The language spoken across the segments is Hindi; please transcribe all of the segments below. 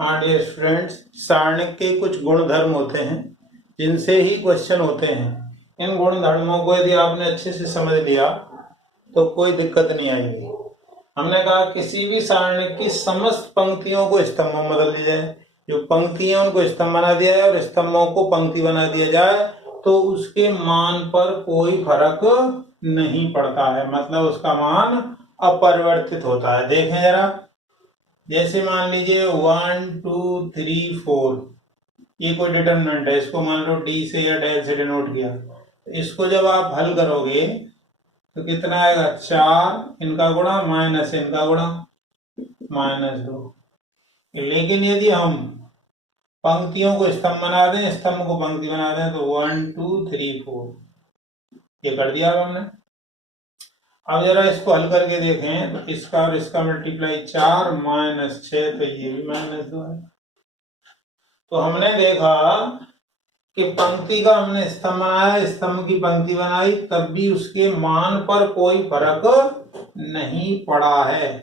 हाँ डियर स्टूडेंट्स, सारणिक के कुछ गुणधर्म होते हैं जिनसे ही क्वेश्चन होते हैं। इन गुणधर्मों को यदि आपने अच्छे से समझ लिया तो कोई दिक्कत नहीं आएगी। हमने कहा किसी भी सारणिक की समस्त पंक्तियों को स्तंभों में बदल दिया जाए, जो पंक्ति है उनको स्तंभ बना दिया जाए और स्तंभों को पंक्ति बना दिया जाए तो उसके मान पर कोई फर्क नहीं पड़ता है, मतलब उसका मान अपरिवर्तित होता है। देखें जरा, जैसे मान लीजिए 1 2 3 4 ये कोई डिटरमिनेंट है, इसको मान लो डी से या डेल से डिनोट किया। इसको जब आप हल करोगे तो कितना आएगा, 4 इनका गुणा माइनस इनका गुणा -2। लेकिन यदि हम पंक्तियों को स्तंभ बना दें, स्तंभ को पंक्ति बना दें तो 1 2 3 4 ये कर दिया अब हमने। अब जरा इसको हल करके देखें तो इसका और इसका मल्टीप्लाई 4 -6 तो ये भी -2 है। तो हमने देखा कि पंक्ति का हमने स्तंभ बनाया, स्तंभ की पंक्ति बनाई, तब भी उसके मान पर कोई फर्क नहीं पड़ा है।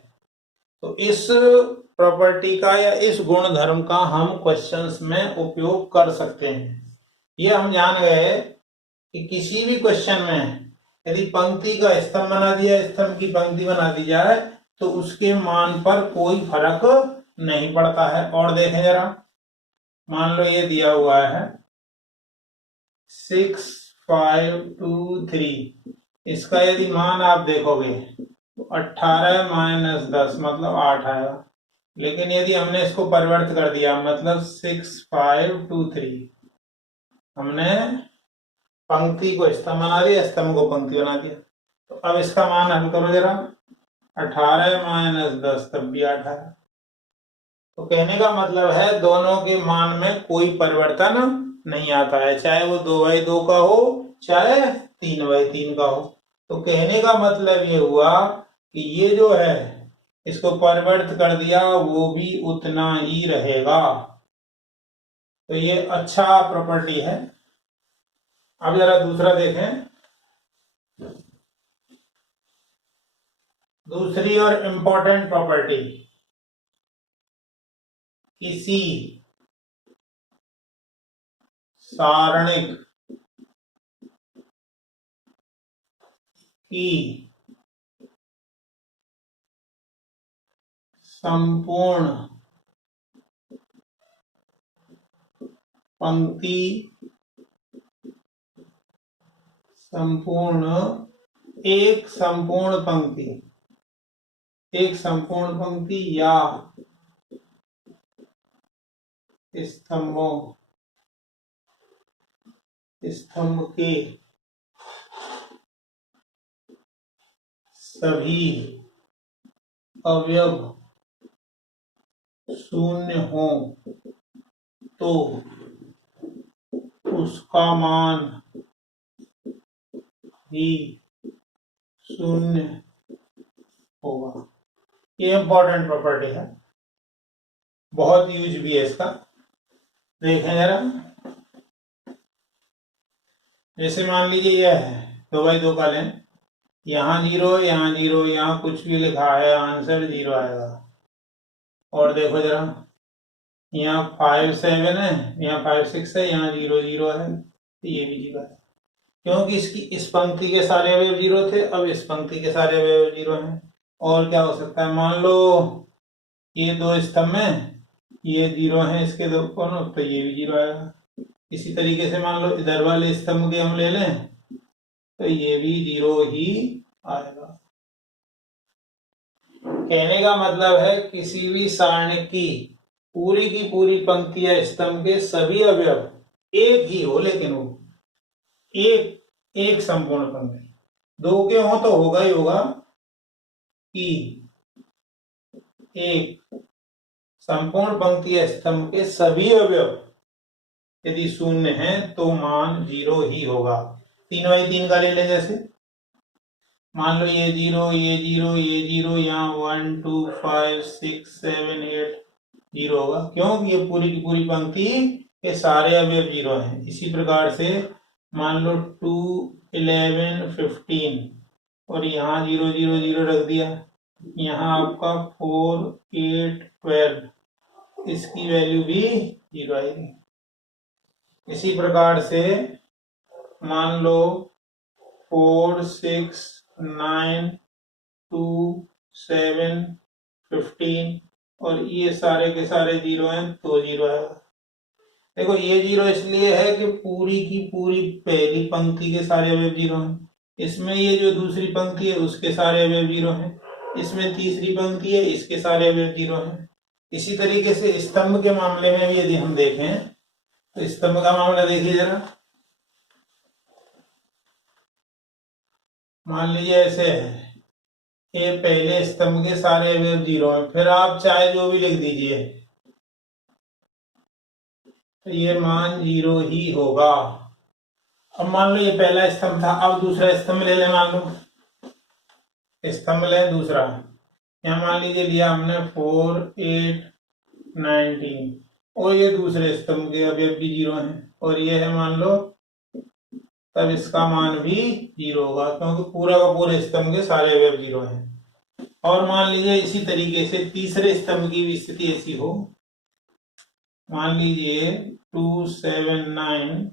तो इस प्रॉपर्टी का या इस गुणधर्म का हम क्वेश्चंस में उपयोग कर सकते हैं। ये हम जान गए कि किसी भी क्वेश्चन में यदि पंक्ति का स्तंभ बना दिया, स्तंभ की पंक्ति बना दी जाए तो उसके मान पर कोई फर्क नहीं पड़ता है। और देखें जरा, मान लो ये दिया हुआ है 6 5 2 3, इसका यदि मान आप देखोगे तो 18 - 10 मतलब 8 आएगा। लेकिन यदि हमने इसको परिवर्तित कर दिया, मतलब 6 5 2 3, हमने पंक्ति को स्तंभ बना दिया, स्तंभ को पंक्ति बना दिया। तो अब इसका मान हल करो जरा, 18 - 10 तब भी 8 आएगा। तो कहने का मतलब है दोनों के मान में कोई परिवर्तन नहीं आता है, चाहे वो 2/2 का हो चाहे 3/3 का हो। तो कहने का मतलब ये हुआ कि ये जो है इसको परिवर्तित कर दिया वो भी उतना ही रहेगा। तो ये अच्छा प्रॉपर्टी है। अब जरा दूसरा देखें, दूसरी और इंपॉर्टेंट प्रॉपर्टी, किसी सारणिक की संपूर्ण पंक्ति एक संपूर्ण पंक्ति या स्तंभ के सभी अवयव शून्य हो तो उसका मान भी शून्य होगा। ये इंपॉर्टेंट प्रॉपर्टी है, बहुत यूज भी है इसका। देखें जरा, जैसे मान लीजिए यह है 2/2 का लें, यहाँ 0 यहाँ 0, यहाँ कुछ भी लिखा है आंसर 0 आएगा। और देखो जरा, यहाँ 5 7 है, यहाँ 5 6 है, यहाँ 0 0 है, तो ये भी 0 है, क्योंकि इसकी इस पंक्ति के सारे अवयव 0 थे, अब इस पंक्ति के सारे अवयव 0 हैं। और क्या हो सकता है, मान लो ये 2 स्तंभ में ये 0 है, इसके 2 कोनों, तो ये भी 0 आएगा। इसी तरीके से मान लो इधर वाले स्तंभ के हम ले लें तो ये भी 0 ही आएगा। कहने का मतलब है किसी भी सारणी की पूरी पंक्ति या स्तंभ के सभी अवयव एक ही हो, लेकिन वो एक संपूर्ण पंक्ति, 2 के हो तो होगा ही होगा कि एक संपूर्ण पंक्ति या स्तंभ के सभी अवयव यदि शून्य है तो मान 0 ही होगा। 3/3 का ले लें, जैसे मान लो ये 0 ये 0 ये 0, यहाँ 1 2 5 6 7 8 0 होगा, क्योंकि ये पूरी की पूरी पंक्ति के सारे अवयव 0 हैं। इसी प्रकार से मान लो 2 11 15 और यहाँ 0 0 0 रख दिया, यहाँ आपका 4 8 12, इसकी वैल्यू भी 0 आएगी। इसी प्रकार से मान लो 4, 6, 9, 2, 7, 15 और ये सारे के सारे 0 हैं तो 0 आएगा। देखो ये 0 इसलिए है कि पूरी की पूरी पहली पंक्ति के सारे अवयव 0 हैं, इसमें ये जो दूसरी पंक्ति है उसके सारे अवयव 0 हैं, इसमें तीसरी पंक्ति है इसके सारे अवयव 0 हैं। इसी तरीके से स्तंभ के मामले में भी यदि हम देखें तो स्तंभ का मामला देखिए जरा। मान लीजिए ऐसे है, ये पहले स्तंभ के सारे अवयव 0 हैं, फिर आप चाहे जो भी लिख दीजिए तो ये मान 0 ही होगा। अब मान लो ये पहला स्तंभ था, अब दूसरा स्तंभ ले लें, मान लो स्तंभ लें दूसरा, यहाँ मान लीजिए लिया हमने 4, 8, 19 और ये दूसरे स्तंभ के अवयव भी 0 हैं और ये है मान लो, तब इसका मान भी 0 होगा क्योंकि पूरा का पूरे स्तंभ के सारे अवयव 0 हैं। और मान लीजिए इसी तरीके से तीसरे स्तंभ की भी स्थिति ऐसी हो, मान लीजिए 2, 7, 9,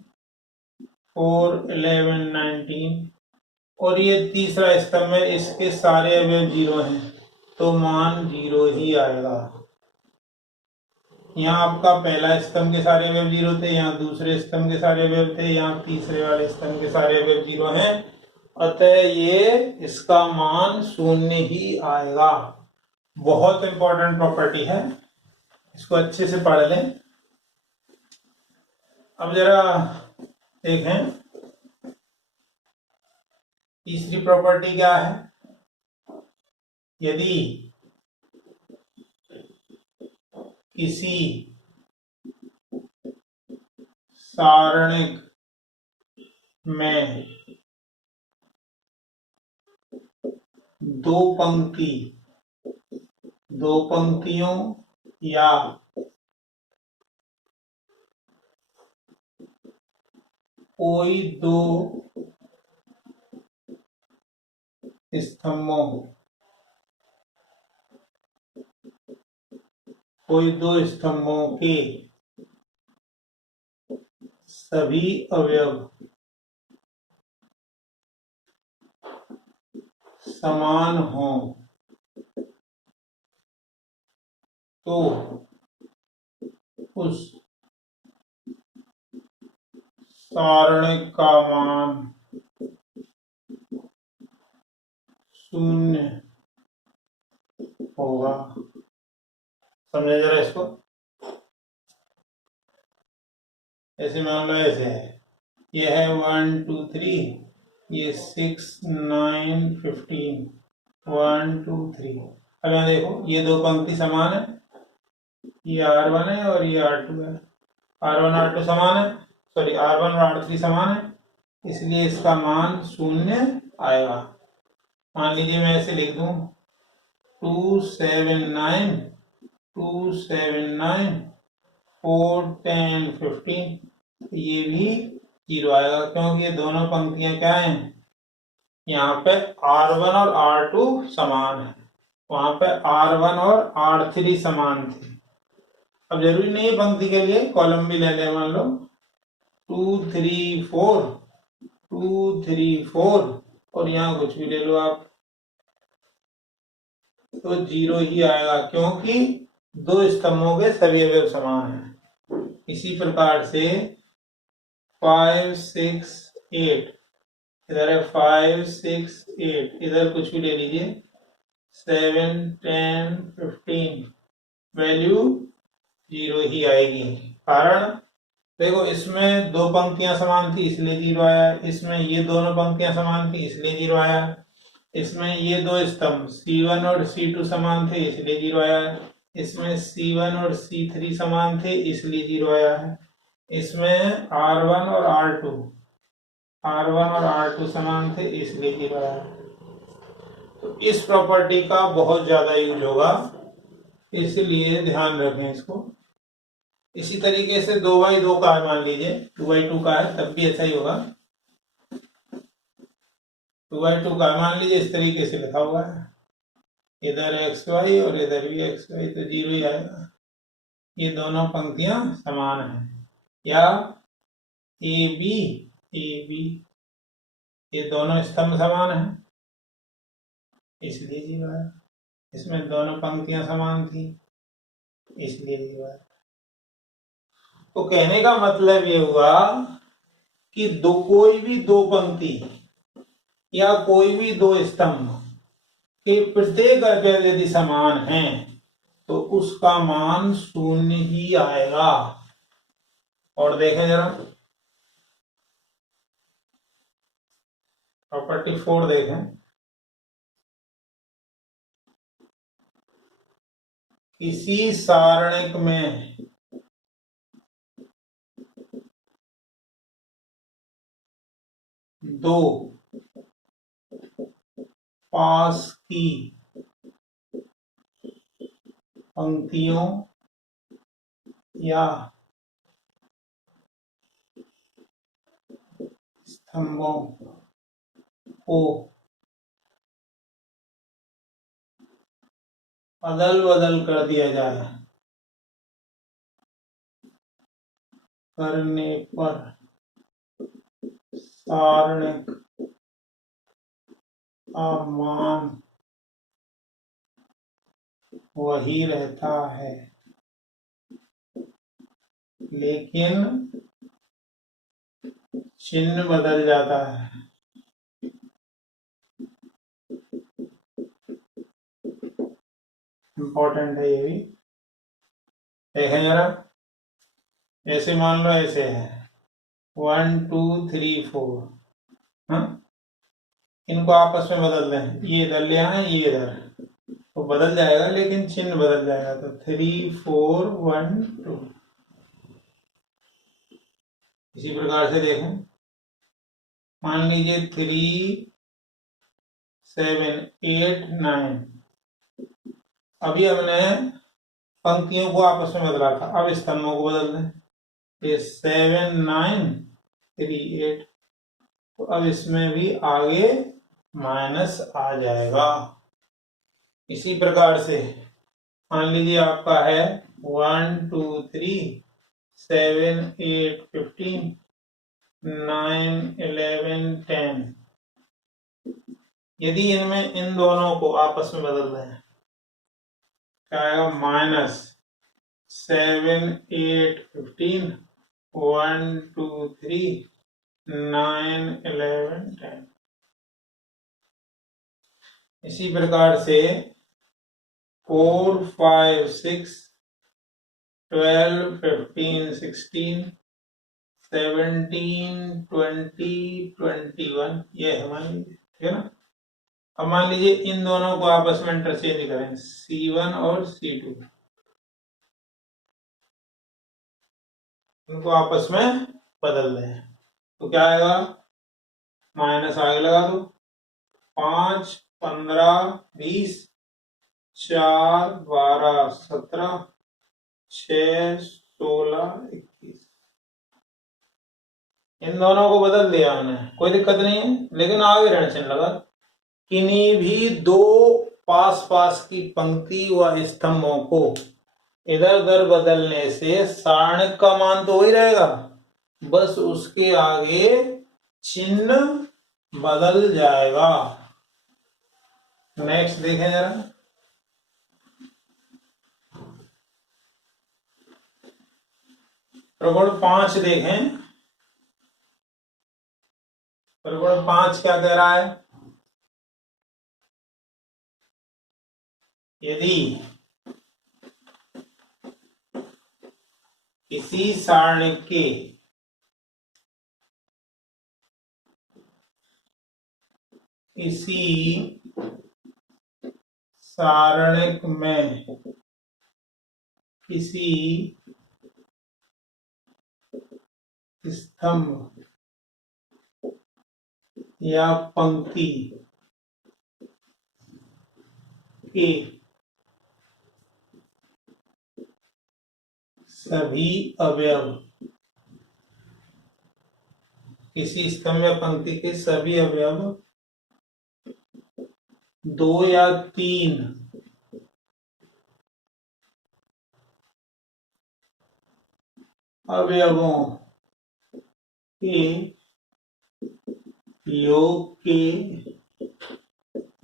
4, 11, 19 और ये तीसरा स्तंभ है, इसके सारे अवयव 0 हैं तो मान 0 ही आएगा। यहाँ आपका पहला स्तंभ के सारे अवयव 0 थे, यहाँ दूसरे स्तंभ के सारे अवयव थे, यहाँ तीसरे वाले स्तंभ के सारे अवयव 0 हैं, अतः ये इसका मान 0 ही आएगा। बहुत इंपॉर्टेंट प्रॉपर्टी है, इसको अच्छे से पढ़ लें। अब जरा देखें तीसरी प्रॉपर्टी क्या है। यदि किसी सारणिक में दो पंक्तियों या कोई दो स्तंभों के सभी अवयव समान हो तो उस सारणिक का मान 0 होगा। समझे जरा इसको। ऐसे मान लो ऐसे है, ये है 1, 2, 3, ये 6, 9, 15, 1, 2, 3। अब यहाँ देखो ये दो पंक्ति समान है, ये R1 है और ये R2 है, R1 R2 समान है, सॉरी R1 और R3 समान है, इसलिए इसका मान 0 आएगा। मान लीजिए मैं ऐसे लिख दूं 2, 7, 9, 2, 7, 9, 4, 10, 15, ये भी 0 आएगा क्योंकि ये दोनों पंक्तियां क्या हैं, यहाँ पे R1 और R2 समान है, वहां पे R1 और R3 समान थे। अब जरूरी नहीं है पंक्ति के लिए, कॉलम भी ले ले, मान लो 2, 3, 4, 2, 3, 4 और यहाँ कुछ भी ले लो आप, तो 0 ही आएगा क्योंकि दो स्तंभों के सभी अवयव समान हैं। इसी प्रकार से 5, 6, 8, इधर है 5, 6, 8, इधर कुछ भी ले लीजिए 7, 10, 15, वैल्यू 0 ही आएगी। कारण देखो इसमें दो पंक्तियां समान थी इसलिए 0 आया, इसमें ये दोनों पंक्तियां समान थी इसलिए 0 आया, इसमें ये दो स्तंभ C1 और C2 समान थे इसलिए 0 आया है, इसमें C1 और C3 समान थे इसलिए 0 आया है, इसमें R1 और R2 समान थे इसलिए 0 आया है। तो इस प्रॉपर्टी का बहुत ज्यादा यूज होगा, इसलिए ध्यान रखें इसको। इसी तरीके से 2x2 का है, मान लीजिए 2x2 का है तब भी ऐसा ही होगा। 2x2 का मान लीजिए इस तरीके से लिखा हुआ है, इधर xy और इधर भी xy, तो 0 ही आएगा। ये दोनों पंक्तियां समान हैं, या ए बी ये दोनों स्तंभ समान हैं, इसलिए जी बात, इसमें दोनों पंक्तियां समान थी इसलिए जी बात। तो कहने का मतलब ये हुआ कि कोई भी दो पंक्ति या कोई भी दो स्तंभ के प्रत्येक अवयव यदि समान हैं तो उसका मान शून्य ही आएगा। और देखें जरा प्रॉपर्टी 4 देखें, किसी सारणिक में दो पास की पंक्तियों या स्तंभों को अदल बदल कर दिया जाए करने पर सारणिक का मान वही रहता है, लेकिन चिन्ह बदल जाता है। इंपॉर्टेंट है ये भी, देखें जरा। ऐसे मान लो ऐसे है 1 2 3 4, हाँ, इनको आपस में बदल दें, ये इधर ले आए ये इधर, तो बदल जाएगा लेकिन चिन्ह बदल जाएगा। तो 3 4 1 2। इसी प्रकार से देखें, मान लीजिए 3 7 8 9, अभी हमने पंक्तियों को आपस में बदला था, अब स्तंभों को बदल दें। ये 7 9 3 8, तो अब इसमें भी आगे माइनस आ जाएगा। इसी प्रकार से मान लीजिए आपका है 1 2 3 7 8 15 9 11 10, यदि इनमें इन दोनों को आपस में बदल दें क्या आएगा, माइनस 7 8 15 1 2 3 9 11 10। इसी प्रकार से 4 5 6 12 15 16 17 20 21, ये है मान लीजिए, ठीक है ना। अब मान लीजिए इन दोनों को आपस में इंटरचेंज करें, C1 और C2, इनको आपस में बदल दें तो क्या आएगा, माइनस आगे लगा दो, 5 15 20 4 12 17 6 16 21, इन दोनों को बदल दिया हमने, कोई दिक्कत नहीं है, लेकिन आगे ऋण चिन्ह लगा। किन्हीं भी दो पास पास की पंक्ति व स्तंभों को इधर उधर बदलने से सारणिक का मान तो वही रहेगा, बस उसके आगे चिन्ह बदल जाएगा। नेक्स्ट देखें जरा, प्रगुण 5 देखें। प्रगुण 5 क्या कह रहा है, यदि किसी सारणिक के इसी सारणिक में किसी स्तंभ या पंक्ति के सभी अवयव, किसी स्तंभ या पंक्ति के सभी अवयव 2 या 3 अवयवों के योग के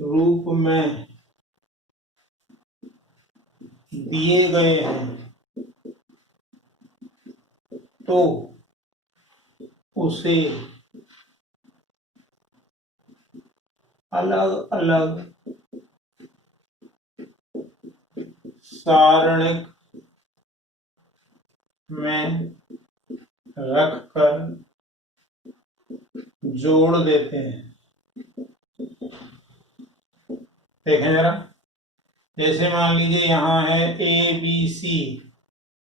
रूप में दिए गए हैं तो उसे अलग अलग सारणिक में रखकर जोड़ देते हैं। देखें जरा, जैसे मान लीजिए यहाँ है ए बी सी,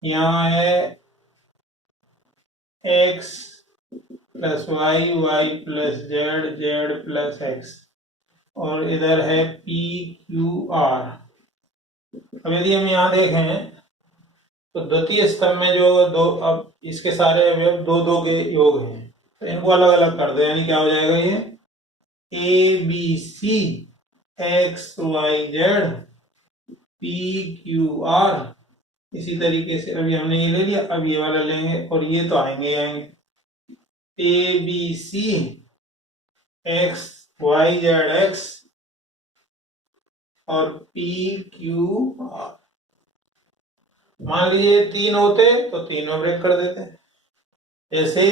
यहाँ है x plus Y, Y plus Z, Z plus X, और इधर है पी क्यू आर। अब यदि हम यहाँ देखें तो द्वितीय स्तंभ में जो दो, अब इसके सारे अवयव दो दो के योग हैं, तो इनको अलग अलग कर दो, यानी क्या हो जाएगा ये A B C X Y Z P Q R. इसी तरीके से अभी हमने ये ले लिया, अब ये वाला लेंगे और ये तो आएंगे A B C X Y Z X और पी क्यू आर। मान लीजिए तीन होते तो तीन में ब्रेक कर देते, जैसे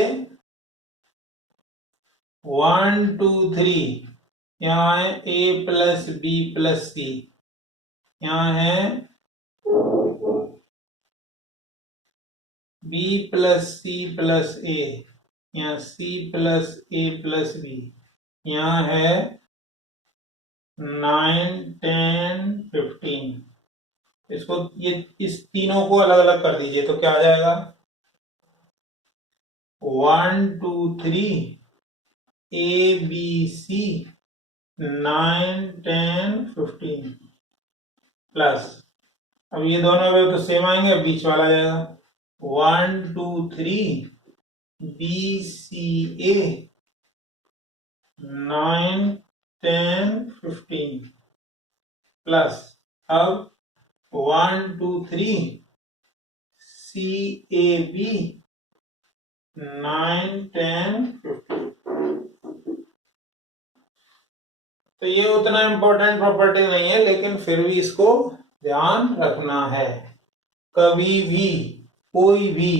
1 2 3, यहाँ है ए प्लस बी प्लस सी, यहाँ है बी प्लस सी प्लस ए, यहाँ सी प्लस ए प्लस बी, यहाँ है 9 10 15। इसको ये इस तीनों को अलग अलग कर दीजिए तो क्या आ जाएगा 1 2 3 ए बी सी 9 10 15 प्लस, अब ये दोनों अवयव तो सेम आएंगे, अब बीच वाला जाएगा 1 2 3 बी सी ए 9 10 15 प्लस, अब 1 2 3 सी ए बी 9 10 15। तो ये उतना इंपॉर्टेंट प्रॉपर्टी नहीं है, लेकिन फिर भी इसको ध्यान रखना है। कभी भी कोई भी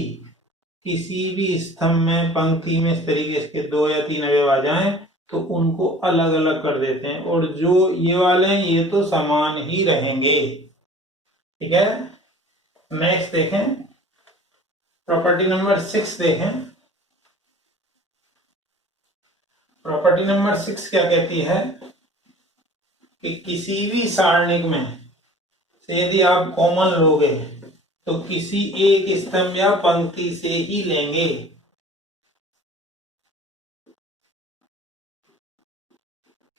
किसी भी स्तंभ में पंक्ति में इस तरीके के दो या तीन अवयव आ जाएं तो उनको अलग अलग कर देते हैं, और जो ये वाले हैं ये तो समान ही रहेंगे। ठीक है, नेक्स्ट देखें, प्रॉपर्टी नंबर 6 देखें। प्रॉपर्टी नंबर 6 क्या कहती है कि किसी भी सारणिक में से यदि आप कॉमन लोगे तो किसी एक स्तंभ या पंक्ति से ही लेंगे।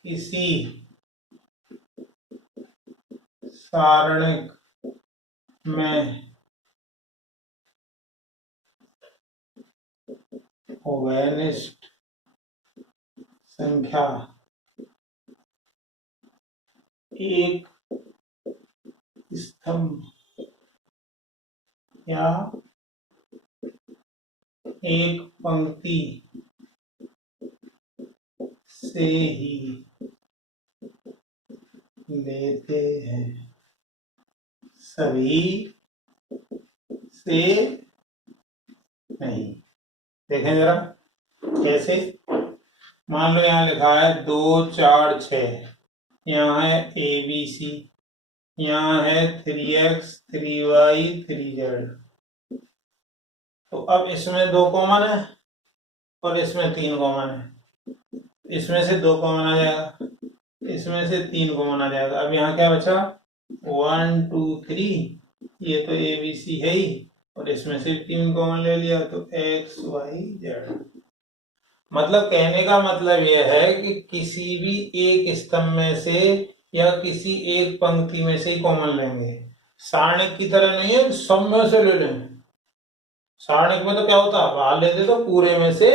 किसी सारणिक में ओवेनिस्ट संख्या एक स्तंभ या एक पंक्ति से ही लेते हैं, सभी से नहीं। देखें जरा कैसे, मान लो यहाँ लिखा है 2 4 6, यहाँ है ए बी सी, यहाँ है 3x 3y 3z। तो अब इसमें 2 कॉमन है और इसमें 3 कॉमन है, इसमें से 2 कॉमन आ जाएगा, इसमें से 3 कॉमन आ जाएगा। अब यहाँ क्या बचा 1 2 3, ये तो ए बी सी है ही, और इसमें से 3 कॉमन ले लिया तो x y z। मतलब कहने का मतलब यह है कि किसी भी एक स्तंभ में से या किसी एक पंक्ति में से ही कॉमन लेंगे। सारणिक की तरह नहीं है सब में से ले लें, सारणिक में तो क्या होता है बाहर लेते तो पूरे में से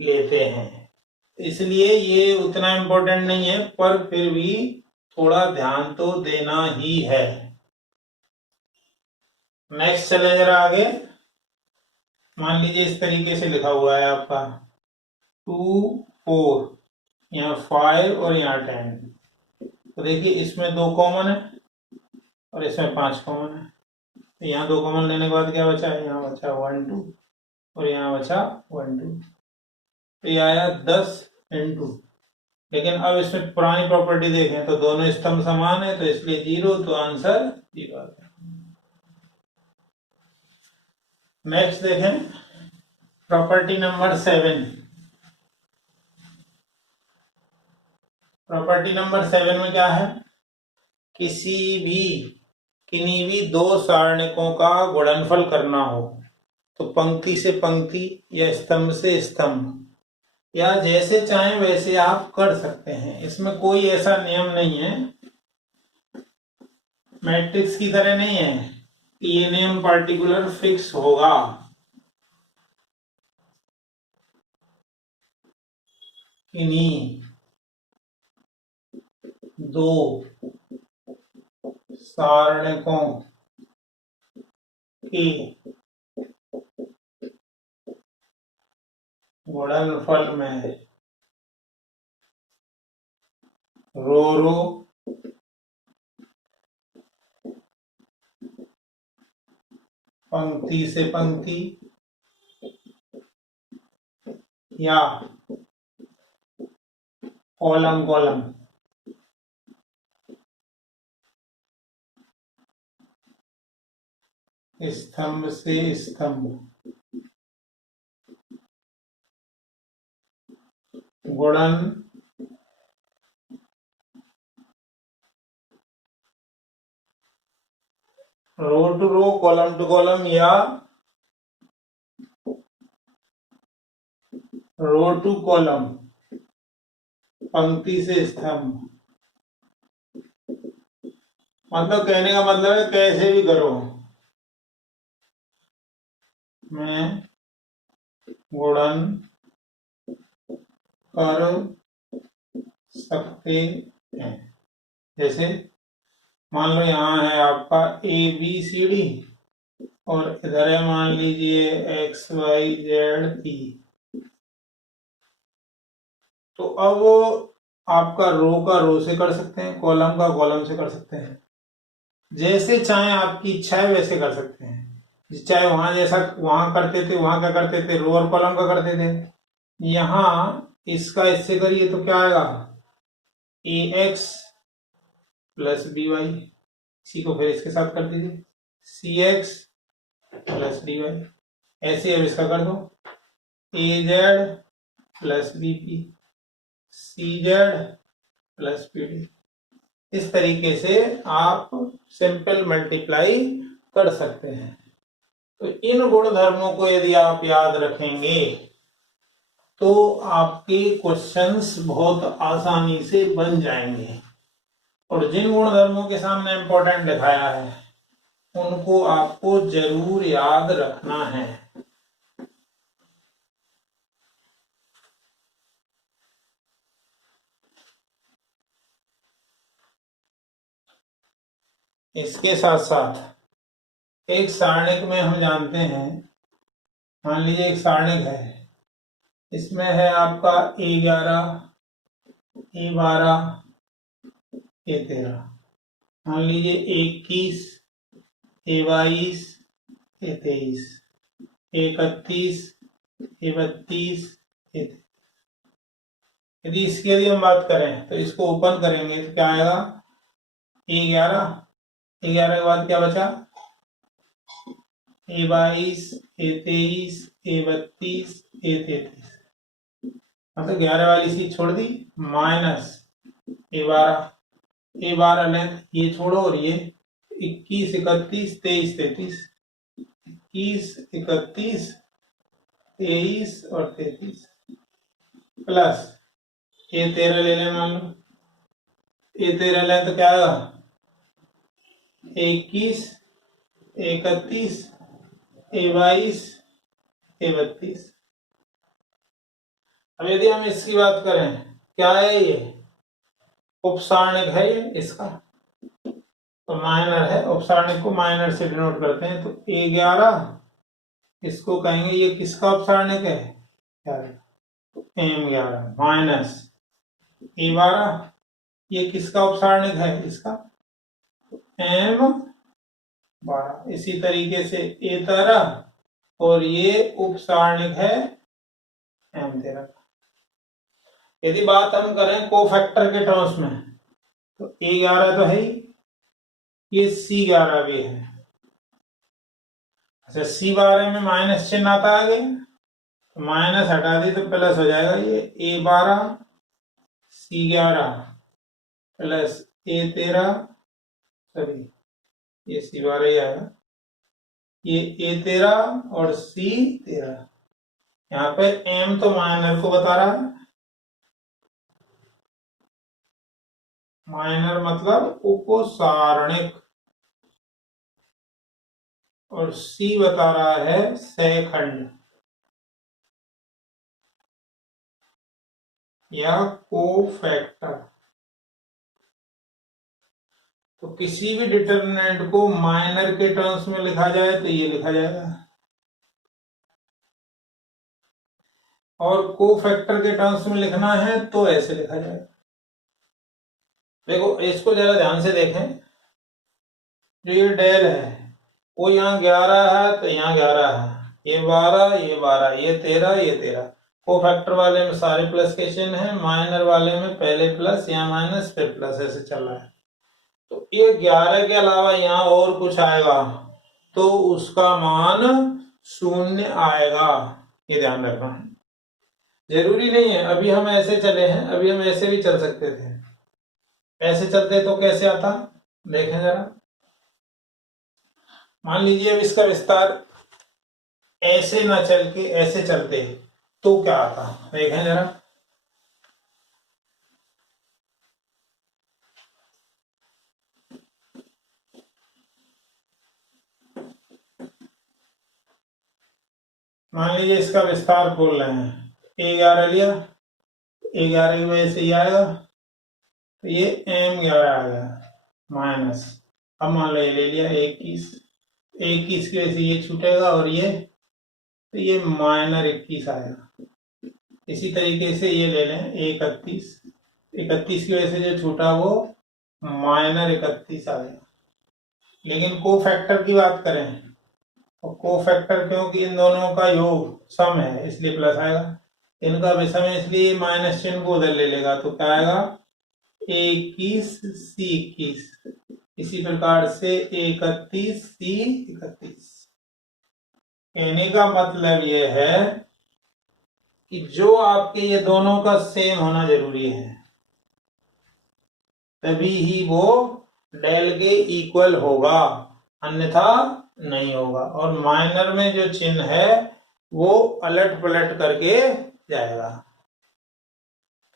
लेते हैं, इसलिए ये उतना इम्पोर्टेंट नहीं है, पर फिर भी थोड़ा ध्यान तो देना ही है। नेक्स्ट चले जरा आगे। मान लीजिए इस तरीके से लिखा हुआ है आपका 2 4, यहाँ 5 और यहाँ 10। तो देखिए इसमें 2 कॉमन है और इसमें 5 कॉमन है। तो यहाँ 2 कॉमन लेने के बाद क्या बचा है, यहाँ बचा 1 2 और यहाँ बचा 1 2। तो ये आया 10 × लेकिन अब इसमें पुरानी प्रॉपर्टी देखें तो दोनों स्तंभ समान है, तो इसलिए 0, तो आंसर 0 आता है। नेक्स्ट देखें प्रॉपर्टी नंबर 7। प्रॉपर्टी नंबर 7 में क्या है, किन्हीं भी दो सारणिकों का गुणनफल करना हो तो पंक्ति से पंक्ति या स्तंभ से स्तंभ या जैसे चाहें वैसे आप कर सकते हैं। इसमें कोई ऐसा नियम नहीं है, मैट्रिक्स की तरह नहीं है कि ये नियम पार्टिकुलर फिक्स होगा। इन्हीं दो सारणिकों के गुणनफल में रो रो पंक्ति से पंक्ति या कॉलम कॉलम स्तंभ से स्तंभ गुणन row to row column to column या रो टू कॉलम पंक्ति से स्तंभ, मतलब कहने का मतलब है कैसे भी करो में गुणन कर सकते हैं। जैसे मान लो यहाँ है आपका ABCD और इधर है मान लीजिए XYZ। तो अब आपका रो का रो से कर सकते हैं, कॉलम का कॉलम से कर सकते हैं, जैसे चाहे आपकी इच्छा है वैसे कर सकते हैं। चाहे वहां जैसा वहां करते थे, वहां क्या करते थे, रो और कॉलम का करते थे, यहाँ इसका इससे करिए तो क्या आएगा AX + BY, इसी को फिर इसके साथ कर दीजिए CX + DY। ऐसे अब इसका कर दो AZ + BP CZ + PD। इस तरीके से आप सिंपल मल्टीप्लाई कर सकते हैं। तो इन गुणधर्मों को यदि आप याद रखेंगे तो आपके क्वेश्चंस बहुत आसानी से बन जाएंगे। और जिन गुणधर्मों के सामने इंपॉर्टेंट दिखाया है उनको आपको जरूर याद रखना है। इसके साथ साथ एक सारणिक में हम जानते हैं, मान लीजिए एक सारणिक है, इसमें है आपका A11 A12 A13, मान लीजिए 21 A22 A23 A31 A32 A33। यदि हम बात करें तो इसको ओपन करेंगे तो क्या आएगा A11 के बाद क्या बचा A22 A23 A32 A33, मतलब 11 वाली चीज छोड़ दी माइनस A12 लेंथ ये छोड़ो और ये 21 31 23 33 21 31 23 और 33 प्लस A13 ले लें, मान लो A13 लें तो क्या आएगा 21 31 A22 A32। अब यदि हम इसकी बात करें क्या है ये उपसारणिक है, ये इसका तो माइनर है, उपसारणिक को माइनर से डिनोट करते हैं। तो A11 इसको कहेंगे ये किसका अपसारणिक है, 11m11 माइनस A12, ये किसका अपसारणिक है, इसका M12। इसी तरीके से A13 और ये उपसारणिक है M13। यदि बात हम करें कोफैक्टर के टर्म्स में तो A11 तो है ही, ये C11 भी है। अच्छा, C12 में माइनस चिन्ह आता है आगे, माइनस हटा दी तो प्लस हो जाएगा, ये A12 C11 plus A13, sorry ये C12 ही आएगा, ये A13 और C13। यहाँ पे M तो माइनर को बता रहा है, माइनर मतलब उपसारणिक, और C बता रहा है सहखंड या कोफैक्टर। तो किसी भी डिटरमिनेंट को माइनर के टर्म्स में लिखा जाए तो ये लिखा जाएगा, और कोफैक्टर के टर्म्स में लिखना है तो ऐसे लिखा जाएगा। देखो इसको जरा ध्यान से देखें, जो ये डेल है वो यहाँ 11 है तो यहाँ 11 है, ये 12 ये 12 ये 13 ये 13। कोफैक्टर वाले में सारे प्लस के चिन्ह है, माइनर वाले में पहले प्लस या माइनस फिर प्लस, ऐसे चल रहा है। तो ये 11 के अलावा यहाँ और कुछ आएगा तो उसका मान 0 आएगा, ये ध्यान रखना। जरूरी नहीं है, अभी हम ऐसे चले हैं, अभी हम ऐसे भी चल सकते थे, ऐसे चलते तो कैसे आता, देखें जरा। मान लीजिए अब इसका विस्तार ऐसे ना चल के ऐसे चलते तो क्या आता, देखें जरा। मान लीजिए इसका विस्तार खोल रहे हैं, A11 लिया, A11 की वजह से ये आएगा, तो ये M11 आ गया माइनस, अब मान लो ये ले लिया 21, 21 की वजह से ये छूटेगा और ये, तो ये माइनर 21 आएगा। इसी तरीके से ये ले लें 31, 31 की वजह से जो छूटा वो माइनर 31 आएगा। लेकिन कोफैक्टर की बात करें तो कोफैक्टर, क्योंकि इन दोनों का योग सम है इसलिए प्लस आएगा, इनका विषम है इसलिए माइनस चिन्ह को उधर ले लेगा, तो क्या आएगा 21 C21। इसी प्रकार से 31 C31। कहने का मतलब ये है कि जो आपके ये दोनों का सेम होना जरूरी है, तभी ही वो डेल के इक्वल होगा, अन्यथा नहीं होगा। और माइनर में जो चिन्ह है वो अलट पलट करके जाएगा।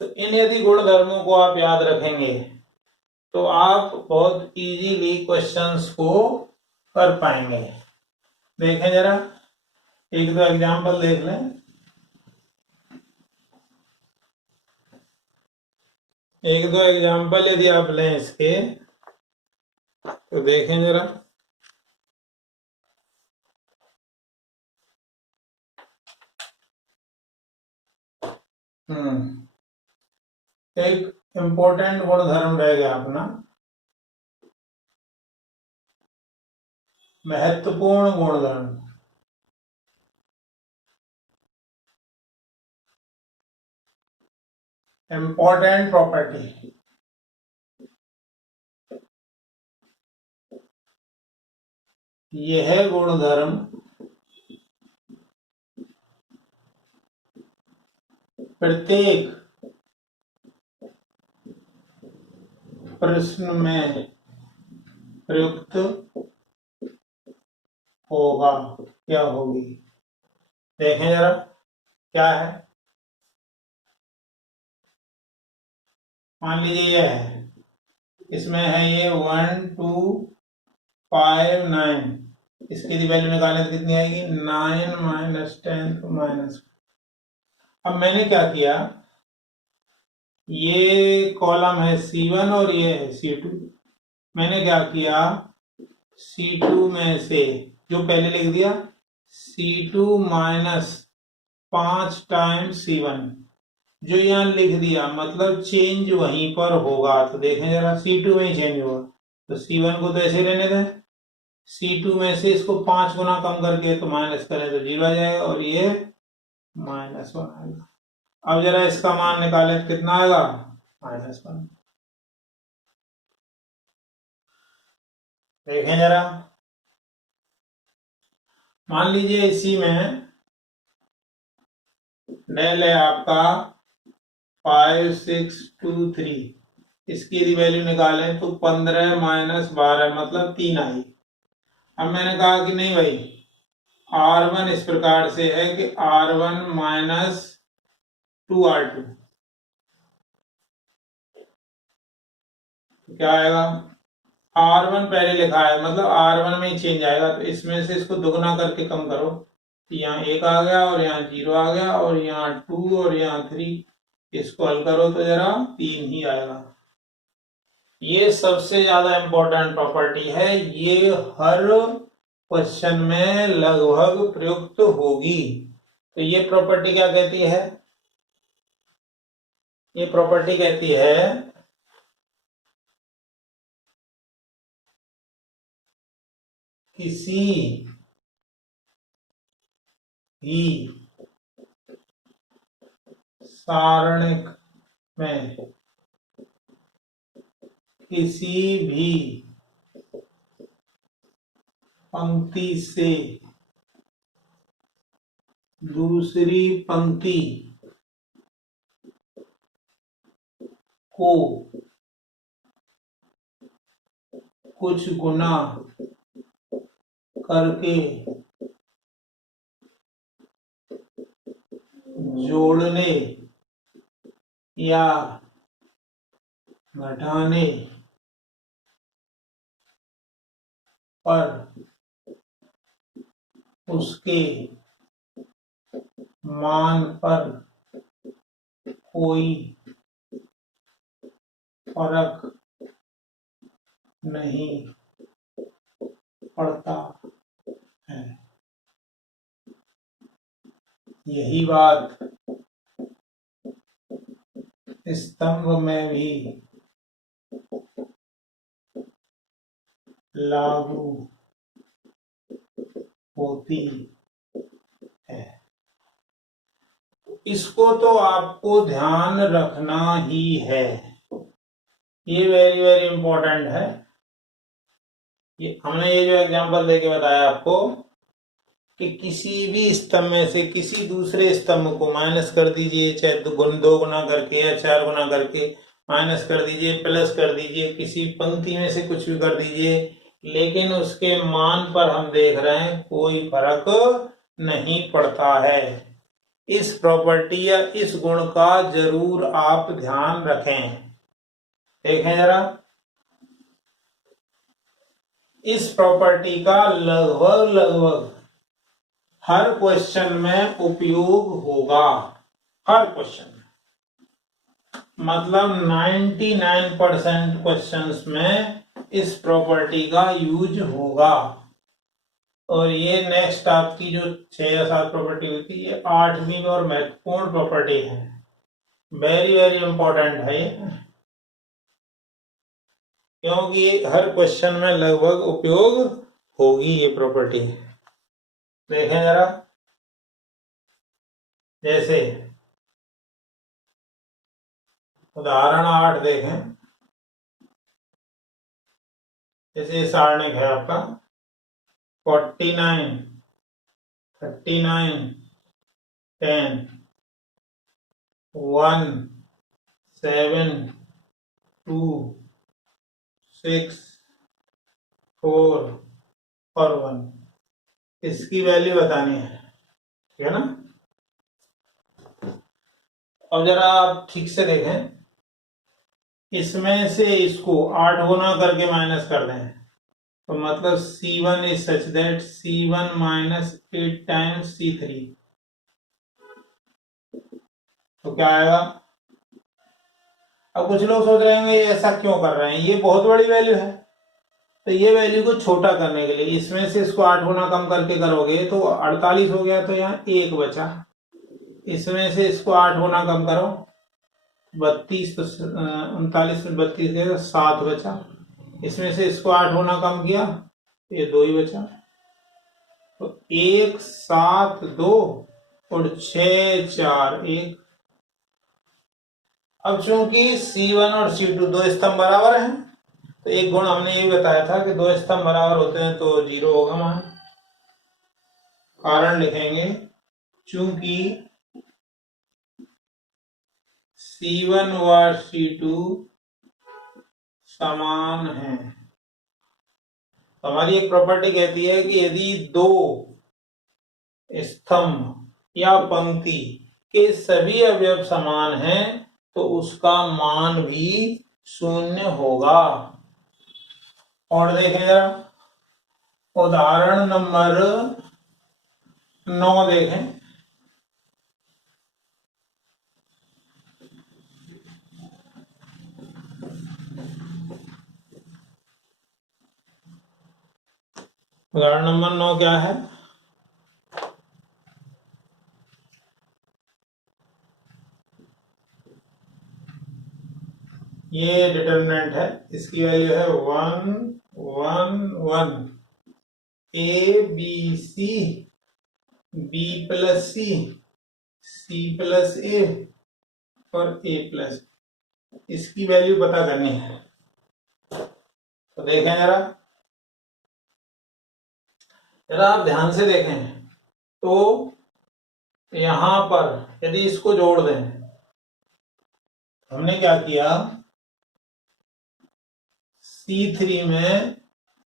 तो इन यदि गुण धर्मों को आप याद रखेंगे तो आप बहुत इजीली क्वेश्चंस को कर पाएंगे। देखें जरा, एक दो एग्जाम्पल देख लें। एक दो एग्जाम्पल यदि आप लें इसके तो देखें जरा। एक इम्पोर्टेंट गुणधर्म रह गया अपना, महत्वपूर्ण गुणधर्म। इम्पोर्टेंट प्रॉपर्टी, यह गुणधर्म प्रत्येक प्रश्न में प्रयुक्त होगा, क्या होगी। देखें जरा क्या है। मान लीजिए ये है, इसमें है ये 1 2 5 9, इसकी वैल्यू निकालें तो कितनी आएगी 9 माइनस 10 तो माइनस। अब मैंने क्या किया, ये कॉलम है C1 और ये है C2। मैंने क्या किया, C2 में से जो पहले लिख दिया C2 माइनस 5 टाइम्स C1, जो यहाँ लिख दिया मतलब चेंज वहीं पर होगा। तो देखें जरा, C2 में ही चेंज होगा, तो C1 को तो ऐसे रहने दें। C2 में से इसको 5 गुना कम करके तो माइनस करें तो 0 आ जाएगा, और ये -1 आएगा। अब जरा इसका मान निकालें तो कितना आएगा, -1। देखें जरा, मान लीजिए इसी में डेल है आपका 5 6 2 3, इसकी यदि वैल्यू निकालें तो 15 माइनस 12 मतलब 3 आई। अब मैंने कहा कि नहीं भाई, R1 इस प्रकार से है कि R1 माइनस 2R2, क्या आएगा, R1 पहले लिखा है मतलब R1 में ही चेंज आएगा, तो इसमें से इसको दुगना करके कम करो, यहाँ 1 आ गया और यहाँ 0 आ गया और यहाँ 2 और यहाँ 3, इसको हल करो तो जरा 3 ही आएगा। ये सबसे ज्यादा इंपॉर्टेंट प्रॉपर्टी है, ये हर क्वेश्चन में लगभग प्रयुक्त होगी। तो ये प्रॉपर्टी क्या कहती है, ये प्रॉपर्टी कहती है किसी भी सारणिक में किसी भी पंक्ति से दूसरी पंक्ति को कुछ गुना करके जोड़ने या घटाने पर उसके मान पर कोई फर्क नहीं पड़ता है। यही बात स्तंभ में भी लागू होती है। इसको तो आपको ध्यान रखना ही है, ये वेरी वेरी इंपॉर्टेंट है। ये हमने ये जो एग्जांपल देके बताया आपको कि किसी भी स्तंभ में से किसी दूसरे स्तंभ को माइनस कर दीजिए, चाहे 2 गुना करके या 4 गुना करके माइनस कर दीजिए, प्लस कर दीजिए, किसी पंक्ति में से कुछ भी कर दीजिए, लेकिन उसके मान पर हम देख रहे हैं कोई फर्क नहीं पड़ता है। इस प्रॉपर्टी या इस गुण का जरूर आप ध्यान रखें। देखें जरा, इस प्रॉपर्टी का लगभग हर क्वेश्चन में उपयोग होगा, हर क्वेश्चन में, मतलब 99% क्वेश्चंस में इस प्रॉपर्टी का यूज होगा। और ये नेक्स्ट आपकी जो 6 या 7 प्रॉपर्टी हुई थी, ये 8वीं और महत्वपूर्ण प्रॉपर्टी है, वेरी वेरी इंपॉर्टेंट है ये, क्योंकि हर क्वेश्चन में लगभग उपयोग होगी ये प्रॉपर्टी। देखें जरा, जैसे उदाहरण 8 देखें, जैसे सारणिक है आपका 49 39 10 1 7 2 6 4 और 1, इसकी वैल्यू बतानी है, ठीक है ना। अब जरा आप ठीक से देखें, इसमें से इसको 8 गुना करके माइनस कर दें तो मतलब C1 is such that C1 minus 8 times C3, तो क्या आएगा। अब कुछ लोग सोच रहे होंगे ये ऐसा क्यों कर रहे हैं, ये बहुत बड़ी वैल्यू है, तो ये वैल्यू को छोटा करने के लिए इसमें से इसको 8 गुना कम करके करोगे तो 48 हो गया, तो यहाँ 1 बचा। इसमें से इसको 8 गुना कम करो 32, तो 39 में 32 गया 7 बचा। इसमें से इसको 8 गुना कम किया ये 2 ही बचा। तो 1 7 2 और 6 4 1। अब चूंकि C1 और C2 दो स्तंभ बराबर हैं, तो एक गुण हमने ये बताया था कि दो स्तंभ बराबर होते हैं तो 0 होगा मान। कारण लिखेंगे चूंकि C1 व C2 समान है। तो हमारी एक प्रॉपर्टी कहती है कि यदि दो स्तंभ या पंक्ति के सभी अवयव समान हैं तो उसका मान भी 0 होगा। और देखें जरा उदाहरण नंबर 9 देखें। उदाहरण नंबर 9 क्या है? ये डिटरमिनेंट है, इसकी वैल्यू है 1 1 1। A B C B plus C C plus A और ए प्लस, इसकी वैल्यू पता करनी है। तो देखें जरा आप ध्यान से देखें तो यहां पर यदि इसको जोड़ दें, हमने क्या किया C3 में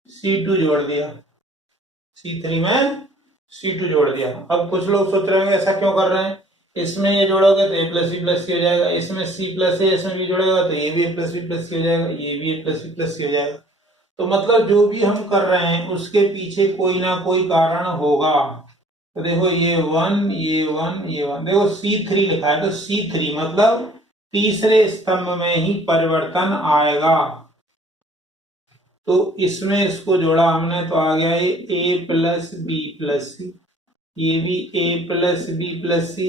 C2 जोड़ दिया, C3 में C2 जोड़ दिया। अब कुछ लोग सोच रहे होंगे ऐसा क्यों कर रहे हैं, इसमें ये जोड़ोगे तो A प्लस बी प्लस सी हो जाएगा, इसमें C प्लस ए इसमें भी जोड़ेगा तो ये भी A प्लस बी प्लस सी हो जाएगा, ये भी A प्लस बी प्लस सी हो जाएगा। तो मतलब जो भी हम कर रहे हैं उसके पीछे कोई ना कोई कारण होगा। तो देखो ये 1 ये 1 ये 1, देखो C3 लिखा है तो C3 मतलब तीसरे स्तंभ में ही परिवर्तन आएगा। तो इसमें इसको जोड़ा हमने तो आ गया ये A प्लस बी प्लस सी, ये भी A प्लस बी प्लस सी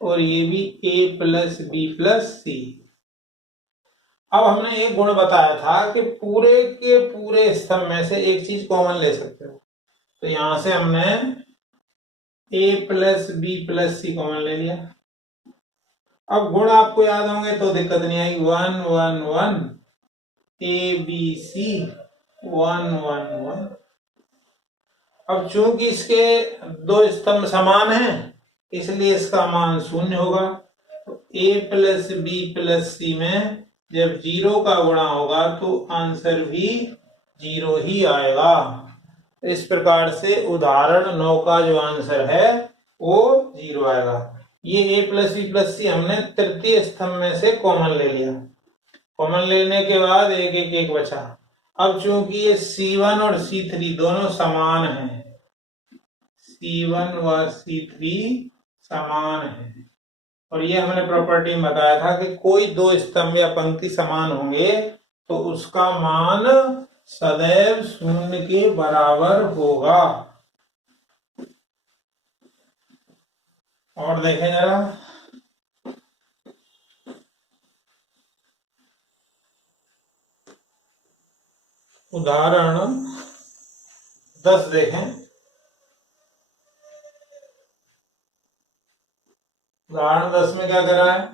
और ये भी A प्लस बी प्लस सी। अब हमने एक गुण बताया था कि पूरे के पूरे स्तंभ में से एक चीज कॉमन ले सकते हो, तो यहां से हमने A plus B plus C common ले लिया। अब गुण आपको याद होंगे तो दिक्कत नहीं आएगी। 1 1 1 A B C 1 1 1। अब चूंकि इसके दो स्तंभ समान हैं इसलिए इसका मान 0 होगा। तो A प्लस बी प्लस सी में जब 0 का गुणा होगा तो आंसर भी 0 ही आएगा। इस प्रकार से उदाहरण 9 का जो आंसर है वो 0 आएगा। ये A प्लस बी प्लस सी हमने तृतीय स्तंभ में से कॉमन ले लिया। कॉमन लेने के बाद एक एक एक बचा। अब चूंकि ये C1 और C3 दोनों समान हैं, C1 व C3 समान है, और ये हमने प्रॉपर्टी में बताया था कि कोई दो स्तंभ या पंक्ति समान होंगे तो उसका मान सदैव 0 के बराबर होगा। और देखें जरा उदाहरण 10 देखें। उदाहरण 10 में क्या करा है,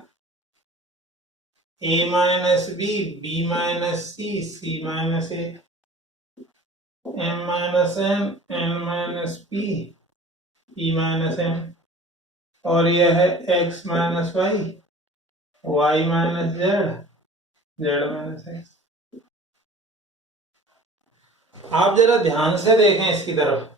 A minus B B minus C C minus A M minus N N minus P P minus M, और यह है x minus Y Y minus Z Z minus X. आप जरा ध्यान से देखें इसकी तरफ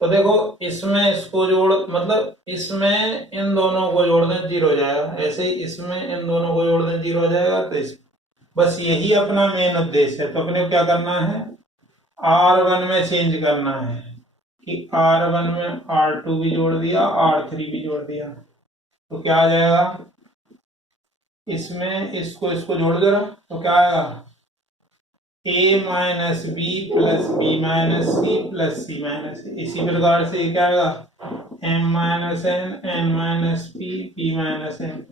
तो देखो इसमें इसको जोड़ मतलब इसमें इन दोनों को जोड़ दें 0 हो जाएगा, ऐसे ही इसमें इन दोनों को जोड़ दें 0 हो जाएगा। तो इस बस यही अपना मेन उद्देश्य है। तो अपने को क्या करना है, R1 में चेंज करना है कि R1 में R2 भी जोड़ दिया R3 भी जोड़ दिया, तो क्या आ जाएगा, इसमें इसको जोड़ दे रहा तो क्या आएगा a minus B plus B minus C plus C minus A. इसी प्रकार से क्या आएगा m minus N N minus P minus N.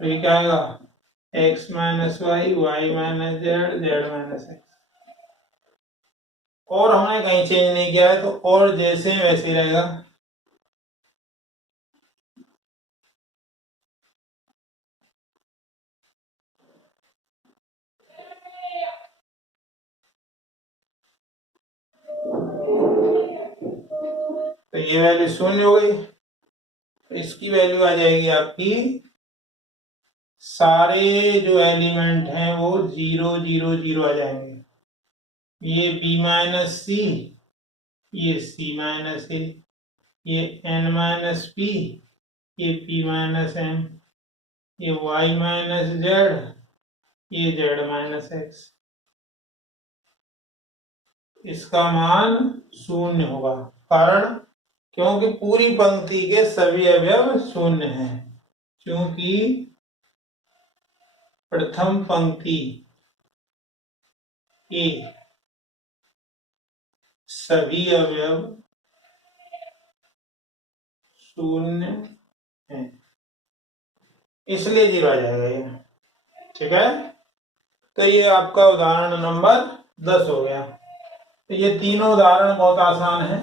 ये क्या आएगा x minus Y minus Z minus X. और हमने कहीं चेंज नहीं किया है तो और जैसे हैं वैसे ही रहेगा। तो ये वैल्यू शून्य हो गई। इसकी वैल्यू आ जाएगी आपकी, सारे जो एलिमेंट हैं वो 0 0 0 आ जाएंगे। ये b माइनस सी, ये c माइनस ए, ये n माइनस पी, ये p माइनस एन, ये y माइनस जेड, ये z माइनस एक्स। इसका मान शून्य होगा, कारण क्योंकि पूरी पंक्ति के सभी अवयव शून्य हैं। क्योंकि प्रथम पंक्ति के सभी अवयव शून्य हैं, इसलिए 0 आ जाएगा ये। ठीक है, तो ये आपका उदाहरण नंबर 10 हो गया। तो ये तीनों उदाहरण बहुत आसान है।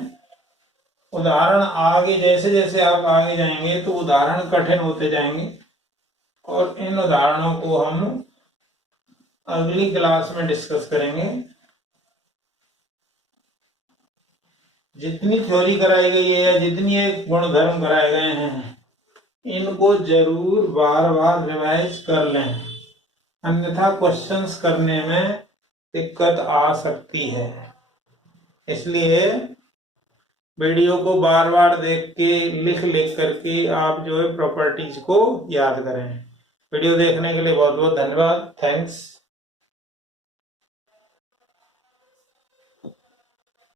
उदाहरण आगे जैसे जैसे आप आगे जाएंगे तो उदाहरण कठिन होते जाएंगे, और इन उदाहरणों को हम अगली क्लास में डिस्कस करेंगे। जितनी थ्योरी कराई गई है या जितनी ये गुणधर्म कराए गए हैं, इनको जरूर बार बार रिवाइज कर लें, अन्यथा क्वेश्चंस करने में दिक्कत आ सकती है। इसलिए वीडियो को बार बार देख के लिख करके आप जो है प्रॉपर्टीज को याद करें। वीडियो देखने के लिए बहुत बहुत धन्यवाद। थैंक्स।